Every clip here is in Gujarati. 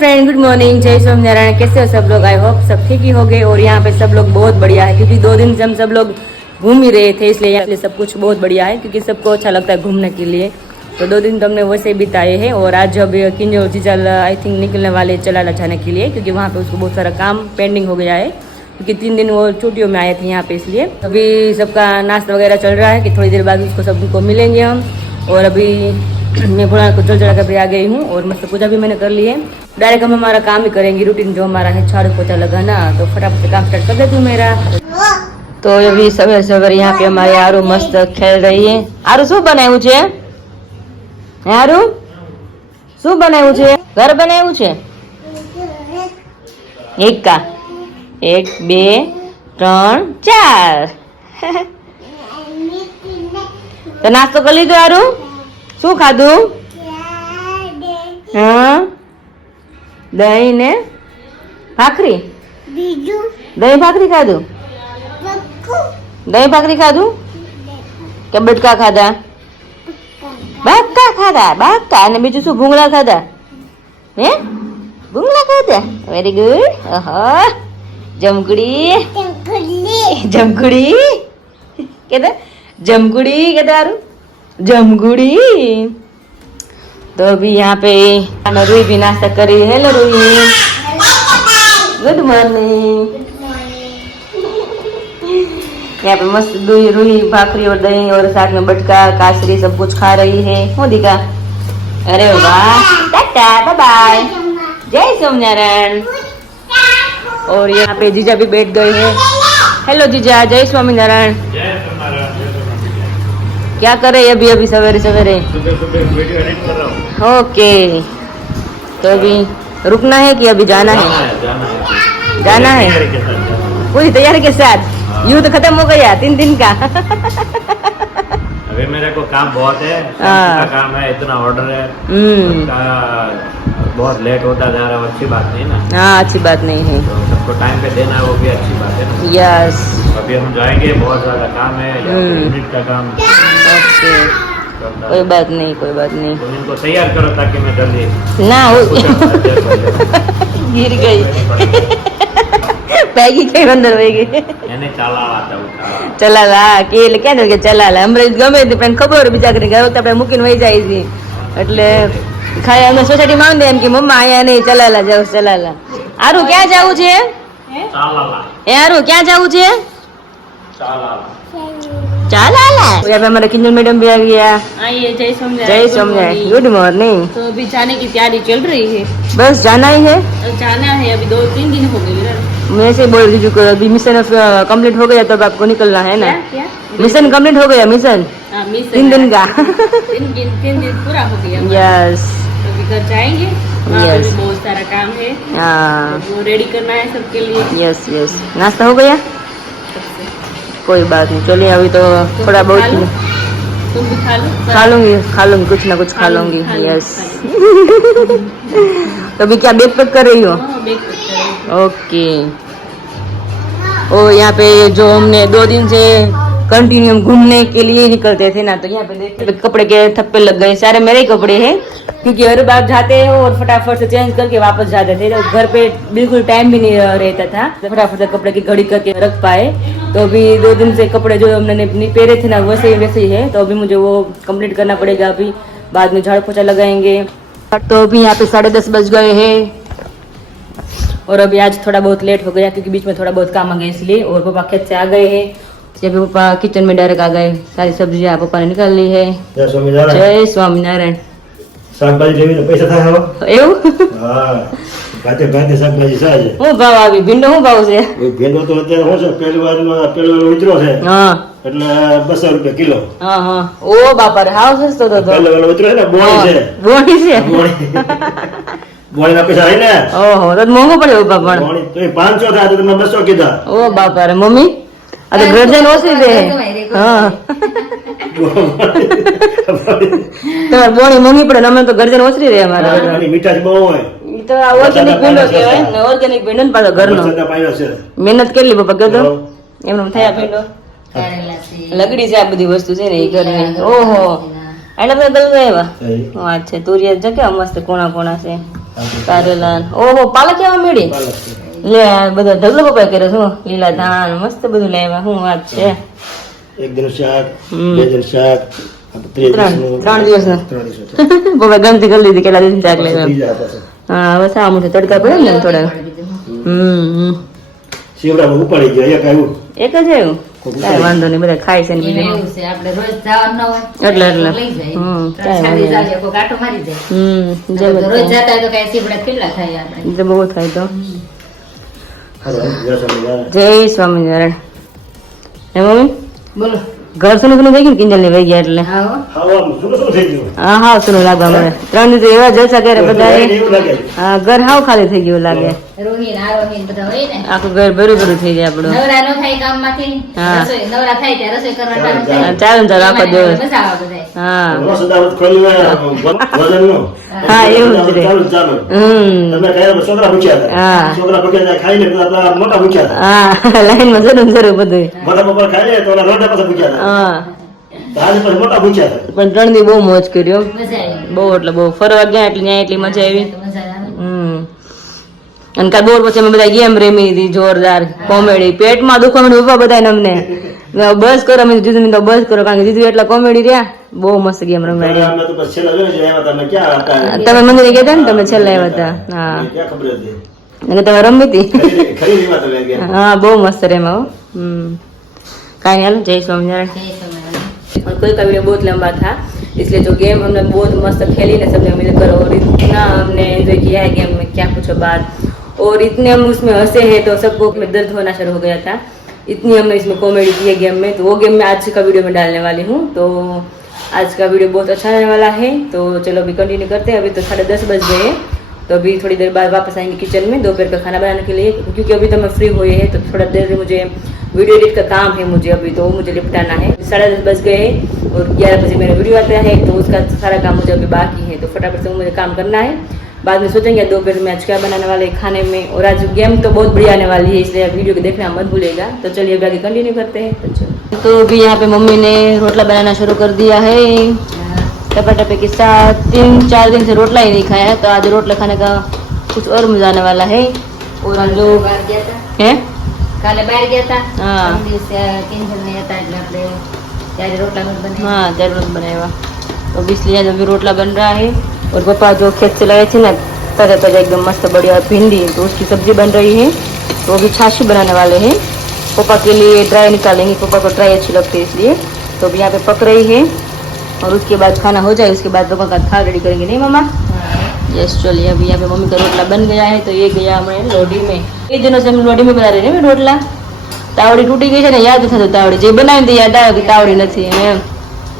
फ्रेंड गुड मॉर्निंग जय सोमनारायण कैसे हो सब लोग? आई होप सब ठीक ही हो गए और यहाँ पे सब लोग बहुत बढ़िया है, क्योंकि दो दिन से हम सब लोग घूम ही रहे थे, इसलिए यहाँ सब कुछ बहुत बढ़िया है, क्योंकि सबको अच्छा लगता है घूमने के लिए। तो दो दिन तो हमने वैसे बिताए हैं और आज जब किन्जो जीजल आई थिंक निकलने वाले चलाला जाने के लिए, क्योंकि वहाँ पे उसको बहुत सारा काम पेंडिंग हो गया है, क्योंकि तीन दिन वो छुट्टियों में आए थे यहाँ पे इसलिए। अभी सबका नाश्ता वगैरह चल रहा है, कि थोड़ी देर बाद उसको सबको मिलेंगे हम, और अभी मैं थोड़ा कुछ जरा घबरा गई हूँ और मस्त पूजा भी मैंने कर ली है डायरेक्ट हम हमारा काम ही करेंगे रूटीन जो हमारा है झाड़ू पोछा लगाना तो फटाफट से काम स्टार्ट कर देती हूँ मेरा तो अभी सवेरे सवेरे यहाँ पे हमारी आरू मस्त खेल रही है आरू શું બનાવ્યું છે આરુ શું બનાવ્યું છે ઘર બનાવ્યું છે એકા એક બે ત્રણ ચાર તો નાસ્તો કરી લીધો આરું શું ખાધું? હા? દહીં ને ભાખરી? દહીં ભાખરી ખાધું? દહીં ભાખરી ખાધું? કે બટકા ખાધા? બાકા ખાધા બાકા અને બીજું શું ભૂંગળા ખાધા? હે? ભૂંગળા ખાધા? વેરી ગુડ અહ જમકડી. જમકડી. જમકડી? કે જમકડી કે તારું? जमकुड़ी तो अभी यहाँ पे रूही भी नाश्ता करी हेलो रूही गुड मॉर्निंग यहाँ पे मस्त रूही रूही भाखरी और दही और साथ में बटका, कासरी सब कुछ खा रही है। हो दिखा। अरे टाटा बाय बाय जय सोमनारायण। और यहाँ पे जीजा भी बैठ गए हैं। हेलो जीजा, जय स्वामीनारायण। क्या कर रहे हैं अभी अभी सवेरे सवेरे? सुबह सुबह वीडियो एडिट कर रहा हूँ। ओके। तो अभी रुकना है कि अभी जाना है? जाना है है। तैयारी के साथ है। पूरी तैयारी के साथ? यूँ तो खत्म हो गया तीन दिन का। अभी मेरे को काम बहुत है हाँ। का काम है इतना ऑर्डर है। हम्म। बहुत लेट होता जा रहा है अच्छी बात नहीं ना। हाँ अच्छी बात नहीं है। तो सबको टाइम पे देना है वो भी अच्छी बात है ना। यस अभी हम जाएँगे बहुत ज़्यादा काम है हम्म। यूनिट का काम ओके करना कोई है। बात नहीं कोई बात नहीं तो इनको तैयार करो ताकि मैं जल्दी ना हो गिर गई पैगी કઈ અંદર વહી ગઈ એને ચાલાવાતા હું ચાલાવા. ચલાલા કે એટલે ક્યાં કે ચલાલા અમરેજ ગમે તે પણ ખબર હોય બીજા કરીને હવે તો આપણે મૂકીને વહી જાય છે એટલે ખાય અમે સોસાયટીમાં આવે ને એમ કે મમ્મા અહીંયા નહીં ચલાલા જાવ ચલાલા આરું ક્યાં જવું છે ચાલાલા એ આરું ક્યાં જવું છે ચાલાલા चला यहाँ पे हमारे किंजल मैडम भी आ गया जय सोमनाथ जय सोमनाथ गुड मॉर्निंग तो अभी जाने की तैयारी चल रही है बस जाना ही है जाना है अभी दो तीन दिन हो गए मैं से बोल रही हूँ अभी मिशन कंप्लीट हो गया तो अब आपको निकलना है ना मिशन कंप्लीट हो गया मिशन तीन दिन का पूरा हो गया यस घर जाएँगे यस बहुत सारा काम है वो रेडी करना है सबके लिए यस यस नाश्ता हो गया कोई बात नहीं चलिए अभी तो तो थोड़ा खा लो। बहुत तुम भी खा लो खा लूंगी खा लूंगी कुछ ना कुछ खा खा लो, लूंगी खा लो, यस खा तो अभी क्या बैग पैक कर रही हो हाँ, देख सकते हो ओके और यहाँ पे जो हमने दो दिन से कंटिन्यू घूमने के लिए निकलते थे ना तो यहाँ पे देखिए कपड़े के थप्पे लग गए, सारे मेरे कपड़े हैं, क्योंकि हर बार जाते हैं और फटाफट से चेंज करके वापस जाते थे तो घर पे बिल्कुल टाइम भी नहीं रहता था तो फटाफट से कपड़े की घड़ी करके रख पाए तो अभी दो दिन से कपड़े जो हमने पहने थे ना, वैसे ही वैसे ही है तो अभी मुझे वो कंप्लीट करना पड़ेगा, अभी बाद में झाड़ पोछा लगाएँगे। तो अभी यहाँ पे साढ़े दस बज गए हैं, और अभी आज थोड़ा बहुत लेट हो गया, क्योंकि बीच में थोड़ा बहुत काम आ गया इसलिए, और पापा खेत से आ गए हैं जब पापा किचन में डायरेक्ट आ गए सारी सब्जियां पापा ने निकाल ली है જય સ્વામિનારાયણ જય સ્વામિનારાયણ શાકભાજી લેવીને પૈસા થાય હવે એવું હા ભાતે ભાતે શાકભાજી સાજે શું ભાવ આવી ભીંડો શું ભાવ છે એ ભેંડો તો અત્યારે શું છે પહેલી વાર પહેલો વાર ઉતરો છે હા એટલે બસો રૂપિયા કિલો હા હા ઓ બાપા રે હાવ સસ્તો તો તો પહેલો વેલો ઉતરો છે ને બોણી છે બોણી છે બોણી બોણીના પૈસા હોય ને ઓહો તો મોંઘો પડ્યો બાપા પણ બોણી તો એ પાંચસો થાય તો તમે બસો કીધા ઓ બાપા રે મમ્મી આ તો ગરજન ઓછી છે હા તમારે બોણી મોંઘી પડે અમે તો ગરજન ઓછી રહે અમારે આની મીઠાશ બહુ હોય તો આ ઓર્ગેનિક ભીંડો કહેવાય ને ઓર્ગેનિક ભીંડો ને પાછો ઘરનો મહેનત કેટલી પપ્પા કહો તો હલો. એમનો થયા ભીંડો લગડી છે આ બધી વસ્તુ છે ને એ ઘરની ઓહો એટલે બધા દલ એવા વાત છે તુરિયા જગ્યા મસ્ત કોણા કોણા છે કારેલા ઓહો પાલક કેવા મેળી. લે આ બધો ઢગલો પપ્પા કર્યો શું લીલા ધાણા મસ્ત બધું લેવા શું વાત છે? એક દિન શાક બે દિન શાક ત્રણ દિવસ. ત્રણ દિવસનું ત્રણ પપ્પા ગમતી કરી લીધી કેટલા દિવસ શાક લેવા? હા હવે સા મુઠે તડકા પડે ને થોડા. હમ. ઉપાડી ગયા એક આવ્યું. એક જ આવ્યું? કાંઈ વાંધો નહીં બધા ખાય છે ને બીજું આપણે રોજ જવાનું હોય એટલે એટલે લઈ હમ કાંઈ વાંધો નહીં. હમ જ રોજ થાય. જતા તો કઈ સીવડા કેટલા થાય આપણે. બહુ થાય તો. જય સ્વામિનારાયણ. હે મમ્મી? બોલો. ઘર સુનું સુનું થઈ ગયું ને કિંજલની વહી ગયા એટલે? આવો હાલો, આમ શું શું થઈ ગયું. હા હા સુનું લાગવા મળે. ત્રણ દિવસ એવા જલસા કરે બધા હા ઘર હાવ ખાલી થઈ ગયું લાગે. રોહિન આરોહીન બધા હોય ને. આખું ઘર ભરું ભરું થઈ જાય આપણું. નવરા નો થાય કામમાંથી હા. રસોઈ નવરા થાય ત્યાં રસોઈ કરવા ટાણું ચાલો, ચાલો ને ચાલો આખો દિવસ. મજા આવે. હા. એવું જ રે. હમ. તમે છોકરા હતા. હા. છોકરા મોટા હતા. લાઈનમાં જરૂર જરૂર બધું મોટા પપ્પા ખાઈ લે તો પાસે હતા. હા. પણ ત્રણ દી બહુ મોજ કર્યો બહુ એટલે બહુ. ફરવા ગયા એટલે ત્યાં એટલી મજા આવી. હમ. અને કાલ બોર પછી અમે બધા ગેમ રમી હતી જોરદાર કોમેડી પેટમાં દુખવા માંડ્યું ઉભા બધા અમને મેં બસ કરો અમે દીધું મેં તો બસ કરો કારણ કે દીધું એટલા કોમેડી રહ્યા બહુ મસ્ત ગેમ રમાડી અમે તો પછી છેલ્લા જોયું છે એમાં તમે ક્યાં હતા તમે મંદિરે ગયા હતા ને તમે છેલ્લા આવ્યા હતા હા ક્યાં ખબર હતી અને તમે રમી હતી ખરીદી- ખરીદીમાં તમે ગયા हाँ बहुत मस्त है मैं हम्म कहीं हाल जय स्वामीनारायण જય સ્વામિનારાયણ. और कोई का वीडियो बहुत लंबा था इसलिए जो गेम हमने बहुत मस्त खेली ना सबने मिलकर और इतना हमने एंजॉय किया है गेम में क्या पूछो बात और इतने हम उसमें हंसे हैं तो सबको में दर्द होना शुरू हो गया था। इतनी हमने इसमें कॉमेडी की है गेम में। तो वो गेम मैं आज का वीडियो में डालने वाली हूँ। तो आज का वीडियो बहुत अच्छा रहने वाला है। तो चलो अभी कंटिन्यू करते हैं। अभी तो साढ़े दस बज गए हैं। तो अभी थोड़ी देर बाद वापस आएँगे किचन में दोपहर का खाना बनाने के लिए। क्योंकि अभी तो मैं फ्री हुई है तो थोड़ा देर मुझे वीडियो एडिट का काम है मुझे अभी तो मुझे निपटाना है। साढ़े दस बज गए और ग्यारह बजे मेरा वीडियो आता है। तो उसका सारा काम मुझे अभी बाकी है। तो फटाफट से मुझे काम करना है। बाद में सोचेंगे दोपहर में आज क्या बनाने वाले हैं खाने में और आज गेम तो बहुत बढ़िया आने वाली है इसलिए वीडियो को देखना मत भूलिएगा तो चलिए अभी आगे कंटिन्यू करते हैं तो चलो तो अभी यहाँ पे मम्मी ने रोटला बनाना शुरू कर दिया है टपाटपे के साथ तीन चार दिन से रोटला ही नहीं खाया है तो आज रोटला खाने का कुछ और मजा आने वाला है और हम लोग બહાર ગયા હતા हैं કાલે બહાર ગયા હતા હા. ત્રણ દિવસે ટેન્શન નહીં હતા એટલે આપણે ત્યારે રોટલા નથી બનાવ્યા. हाँ जरूरत बनाएगा तो अभी इसलिए आज अभी रोटला बन रहा है और पापा जो खेत से लाए थे ना ताजा ताजा एकदम मस्त बढ़िया भिंडी तो उसकी सब्जी बन रही है तो अभी छाछी बनाने वाले हैं पापा के लिए ड्राई निकालेंगे पापा को ड्राई अच्छी लगती है इसलिए तो अभी यहाँ पे पक रही है और उसके बाद खाना हो जाए उसके बाद पापा का थाल रेडी करेंगे नहीं मामा यस चलिए अभी यहाँ पे मम्मी का रोटला बन गया है तो ये गया हमें लोडी में ये दिनों से हम लोडी में बना रहे हैं रोटला તાવડી તૂટી ગઈ છે ને યાદ થતું તાવડી જે બનાવી તે યાદ આવે કે તાવડી નથી એમ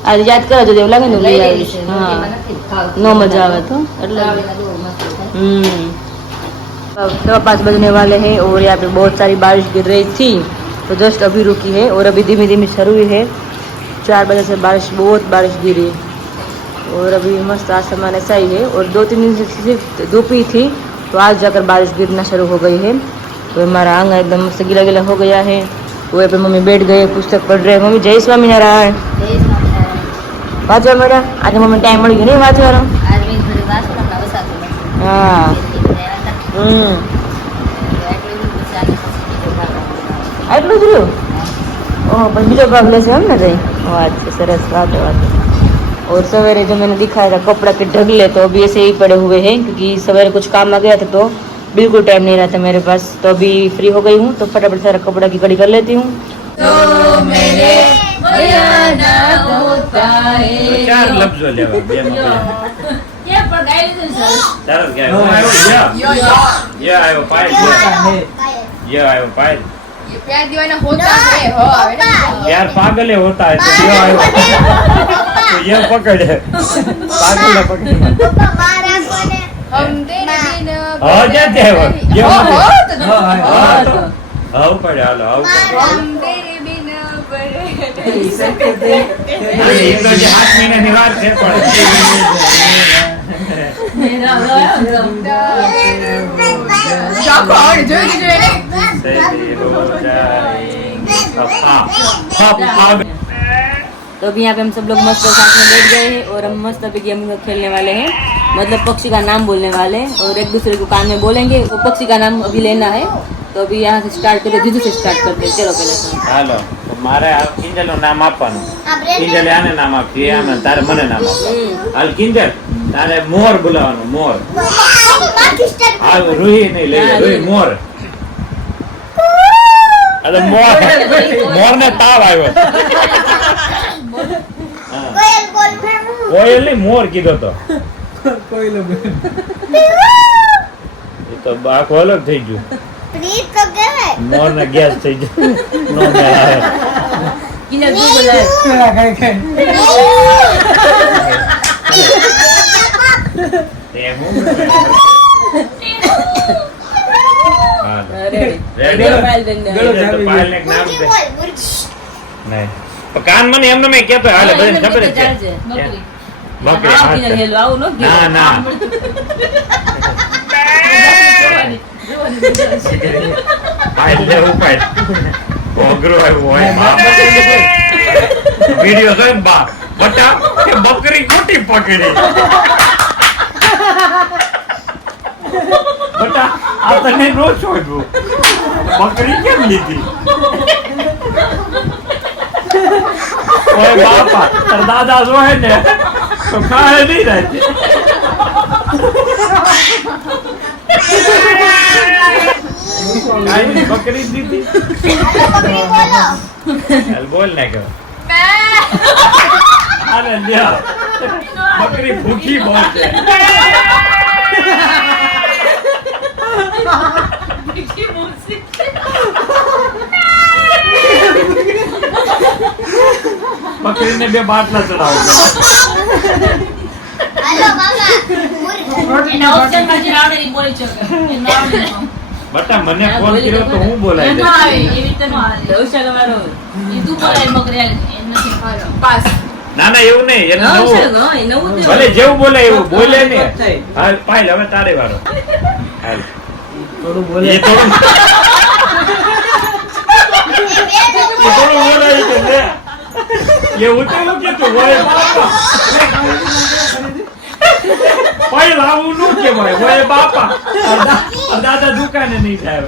આજે યાદ કરો તો એવું લાગે ને લઈ લઈ લેવી આવીશ છે. હા રોટલીમાં નથી ખાવતું. નો मजा आवे तो એટલે તાવડીમાં બહુ મસ્ત થાય. हम्म अब सवा पाँच बजने वाले हैं और यहाँ पे बहुत सारी बारिश गिर रही थी तो जस्ट अभी रुकी है और अभी धीमी धीमी शुरू हुई है चार बजे से बारिश बहुत बारिश गिरी और अभी मस्त आसमान ऐसा ही है और दो तीन दिन से सिर्फ धूप ही थी तो आज जाकर बारिश गिरना शुरू हो गई है तो हमारा आंगन एकदम मस्त गीला गीला हो गया है वो पे मम्मी बैठ गए पुस्तक पढ़ रहे हैं मम्मी जय स्वामी नारायण જય સ્વામિનારાયણ. વાંચવા મળ્યા આજે મમ્મી ટાઈમ મળી ગયો નહીં વાંચવાનો આજ મેં થોડી વાંચો ને હમણાં વસાતું નથી. હા એટલે આવ્યા હતા. હમ એટલે એટલું બધું પછી આજે પછી બીજો ભાગ આવવાનો. આટલું જ રહ્યું ઓહ પણ બીજો ભાગ લેશે એમ ને તઈ વાત છે સરસ बात है बात है और सवेरे जो मैंने दिखाया था कपड़ा के ढगले तो अभी ऐसे ही पड़े हुए हैं क्योंकि सवेरे कुछ काम आ गया था तो बिल्कुल टाइम नहीं रहा था मेरे पास तो अभी फ्री हो गई हूँ तो फटाफट सारा कपड़ा की कड़ी कर लेती हूँ ચાર લફ્જો લેવા બે નો સરસ? ગાયો. યે આવ્યો પાયલ. યે આવ્યો પાયલ. પ્યાર દીવાના હોતા યાર પાગલે હોતા છે તો યે પકડે. પાગલે પકડે. પપ્પા મારા કોને? હમ દે ને હો પડે હાલો આવ हालो हाँ इनको जो हाथ में नहीं निवार से पड़े तो अभी यहाँ पे हम सब लोग मस्त साथ में बैठ गए हैं और हम मस्त अभी गेम खेलने वाले हैं मतलब पक्षी का नाम बोलने वाले हैं और एक दूसरे को कान में बोलेंगे वो पक्षी का नाम अभी लेना है तो अभी यहाँ से स्टार्ट करते जीजू से स्टार्ट करते हैं चलो पहले तो હાલો તો મારે આ કિંજલનું નામ આપવાનું. કિંજલ આને નામ આપી આને તારે મને નામ આપવાનું હાલ કિંજલ તારે મોર બોલાવાનું મોર. પાકિસ્તાન હાલ રૂહી નહીં લઈ રૂહી. મોર. અરે મોર મોર ને તાવ આવ્યો. હા. કોયલ નહીં મોર કીધો તો. એ તો આખું અલગ થઈ ગયું. વીર તો થઈ જાય. નો મે કાન મને એમને મેં કેતો હાલે બધાને ખબર જ છે. બકરી. ના ના પાયલ લે ઉપાડ ઓગરો હોય વિડિયો જોઈ ને બા બટા કે બકરી ખોટી પકડી બટા આ તને નો છોડ્યું બકરી કેમ લીધી ઓય બાપા તાર દાદા જોહે ને તો કાંઈ નહીં, બકરી દીધી બોલો ને કે અરે બકરી ભૂખી બહુ બકરીને બે બાટલા ચડાવો. બટા મને ફોન કર્યો તો હું બોલાય દે રીતે ના ના એવું નહીં એને નવું. ભલે જેવું બોલે એવું બોલે ને. હાલ પાલ હવે તારે વારો. હાલ. થોડું બોલે. એ થોડું થોડું બોલાય એ ઉતેલું કે તું હોય? બાપા નું કહેવાય. હોય બાપા. દાદા દુકાને નહીં થાય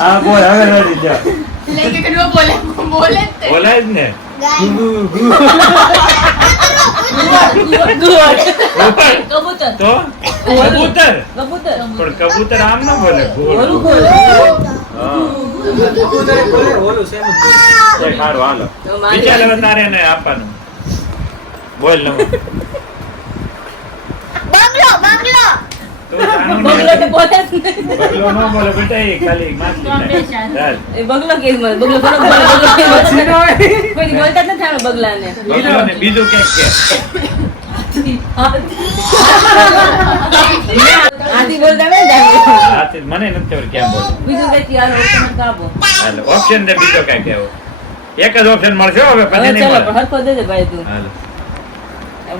હા બોલ હવે રડી જા. એટલે બોલે બોલે જ બોલાય જ ને. કબૂતર. કબૂતર. કબૂતર? પણ કબૂતર આમ ના બોલે. બોલ બંગલો બંગલો બીજું ક્યાંક મને નથી ખબર કેમ બોલે. બીજું કઈ યાર ઓપ્શન તો આપો. ઓપ્શન દે બીજો કઈ કેવો એક જ ઓપ્શન મળશે હવે હવે પછી નહીં મળે. હરખો દેજે ભાઈ તું. હાલો.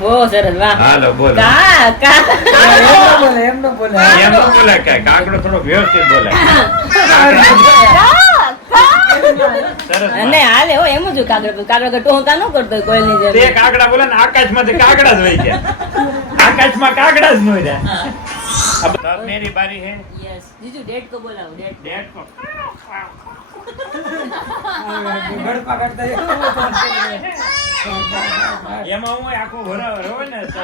બહુ સરસ વાહ. હાલો બોલો. કા કા. એમ ન બોલે એમ ન બોલે. એમ ન બોલે કાંઈ. કાગડો થોડો વ્યવસ્થિત બોલે. અને હાલે હો એમ જ કાગળ કાગળ કે ટોહકા ન કરતો હોય કોઈની જેમ તે કાગડા બોલે ને આકાશમાંથી કાગડા જ વહી ગયા આકાશમાં કાગડા જ ન રહ્યા अब अब मेरी बारी है યસ જીજુ ડેટ કો બોલાવો ડેટ डेट को ગળપા કાઢતા એમાં હું આખો ભરાવર હોય ને તો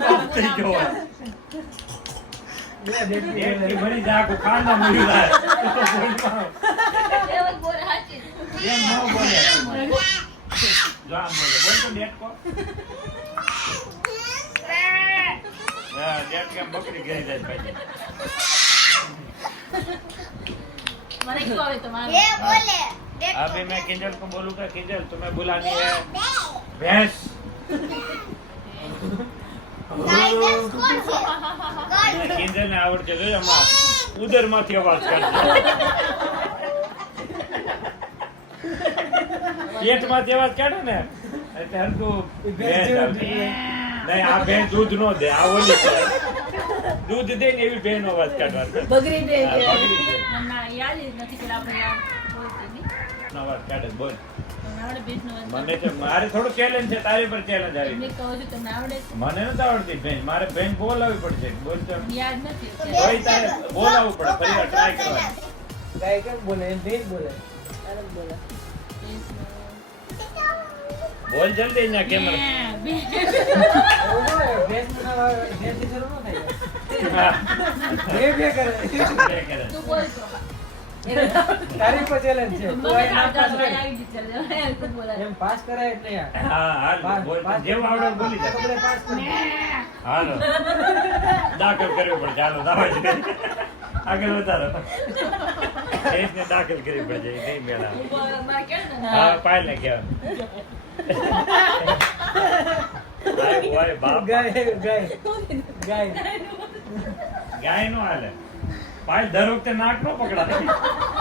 પાસ થઈ ગયો હોય. બે ડેટ ડેટ થી ભરી જાય આખું ખાંડા મળી જાય એમ ન બોલે જો આમ બોલે બોલ તો ડેટ કો હા, ડેટ કેમ બકરી ઘેરી જાય પાછી. મને શું આવે તમારે ये बोले डेट अभी मैं किंजल को बोलूंगा किंजल तुम्हें बुलानी है भैंस गाइडेंस कौन से गाइड કિંજલ ને આવડશે જોઈ હમણાં ઉદર માંથી અવાજ કાઢશે પેટમાંથી અવાજ કાઢે ને એટલે નહીં આ ભેંસ દૂધ નો દે આ ઓલી દૂધ દે ને એવી બેન અવાજ કાઢવા યાદ નથી આપણે. અવાજ કાઢે બોલ? મને તો મારે થોડું ચેલેન્જ છે તારી પર ચેલેન્જ આવી. મેં કહું છું તમને આવડે છે? મને નથી આવડતી બેન મારે બેન બોલાવવી પડશે. બોલ તો. યાદ નથી. બોલાવવું પડે ફરી વાર ટ્રાય કરવા બોલે બેન બોલે. બોલ જલ્દી કેમેરા ન ન તો. તારી પર challenge છે તું મને આઈ પાસ બોલાય. એમ પાસ કરાય એટલે હા હા જેમ બોલ પાસ જેવું આવડે બોલી જાય પાસ કરી. હાલો દાખલ કર્યો પણ ચાલો દાવા આગળ વધારો દેશને દાખલ કરવી પડે નહીં મેળા. ને? હા પાયલ ને બાપ ગાય ગાય ગાય ગાય. નો હાલે. પાયલ દર વખતે નાક નો પકડાય.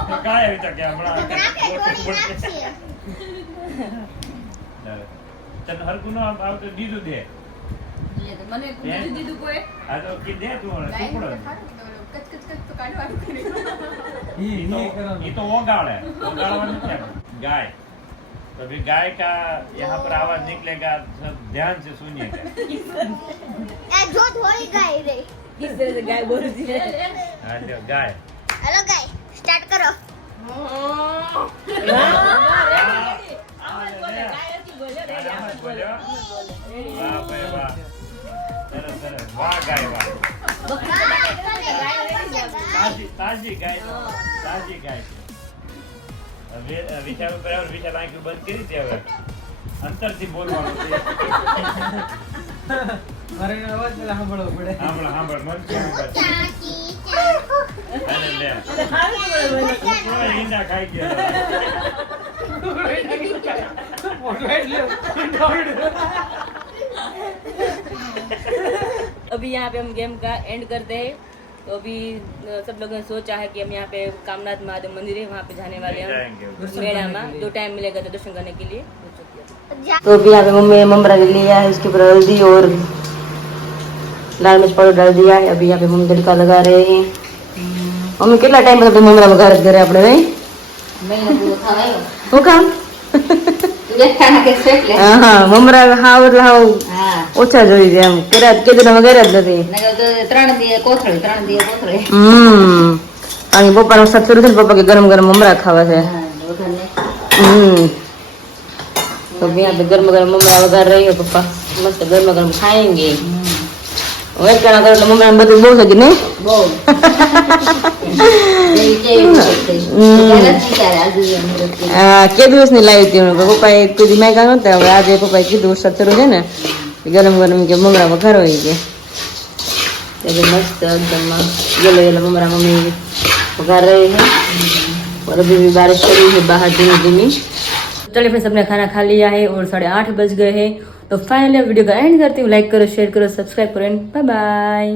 તો કાય આવી શકે હમણાં તન દોરી નાખીએ. તને તો નો દીધું દે. મને દીધું કોઈ. આ તો કી દે તું ટુકડો. કચ ઈ તો ये तो ओगाड़ है ओगाड़ मतलब गाय कभी गाय का यहाँ पर आवाज निकलेगा सब ध्यान से सुनिएगा जो थोड़ी गाय रे किस तरह से गाय बोल रही है हेलो गाय हेलो गाय स्टार्ट करो वाह गाय वाह ताजी ताजी गाय તો. તાજી ગાય છે. હવે વિચાર ઉપર આવ્યો, વિચાર આંખો બંધ કરી છે હવે અંતરથી બોલવાનું છે મારે એનો અવાજ પેલા સાંભળવો પડે સાંભળ સાંભળ મન છે સાંભળ. ચાચી ચાચી. અને લે કોઈ ઈંડા ખાઈ ગયા મોટો એટલે દોડ. अभी यहाँ पे हम गेम का एंड करते हैं तो अभी सब लोगों ने सोचा है कि हम यहाँ पे कामनाथ महादेव मंदिर है वहाँ पे जाने वाले हैं मेरा माँ दो टाइम मिलेगा तो दर्शन करने के लिए। तो अभी यहाँ पे मम्मी ममरा ले लिया है उसके ऊपर हल्दी और लाल मिर्च पाउडर डाल दिया है। अभी यहाँ पे मम्मी तड़का लगा रहे हैं। मम्मी कितना टाइम मतलब ममरा घर दे रहे अपने भाई? मैं वो काम પપ્પા નો સત્સર પપ્પા ગરમ ગરમ મમરા ખાવા છે. હમ. તો ગરમ ગરમ મમરા વગર રહ્યો પપ્પા. મસ્ત ગરમ ગરમ ખાએંગે હમ. पप्पा मस्त गर्म गर्म खाएंगे वेट करना करो तो ममरा બધું બહુ થઈ નહીં બહુ જેવી જેવી મુરત થઈ. પહેલા જ વિચારે આજુ એ મુરત થઈ. આ કે દિવસની લાવી હતી હું પપ્પાએ કીધી મેં કાં નહોતા હવે આજે પપ્પાએ કીધું વરસાદ શરૂ છે ને કે ગરમ ગરમ કે મમરા વઘારો હોય કે तो अभी मस्त एकदम येलो येलो ममरा मम्मी वघार रही है और अभी भी बारिश शुरू है बाहर धीमी धीमी चलिए फ्रेंड्स हमने खाना खा लिया है और साढ़े आठ बज गए हैं તો ફાઇનલી આ વીડિયો એન્ડ કરતી હું. લાઈક કરો શેર કરો સબસ્ક્રાઈબ કરો એન્ડ બાય બાય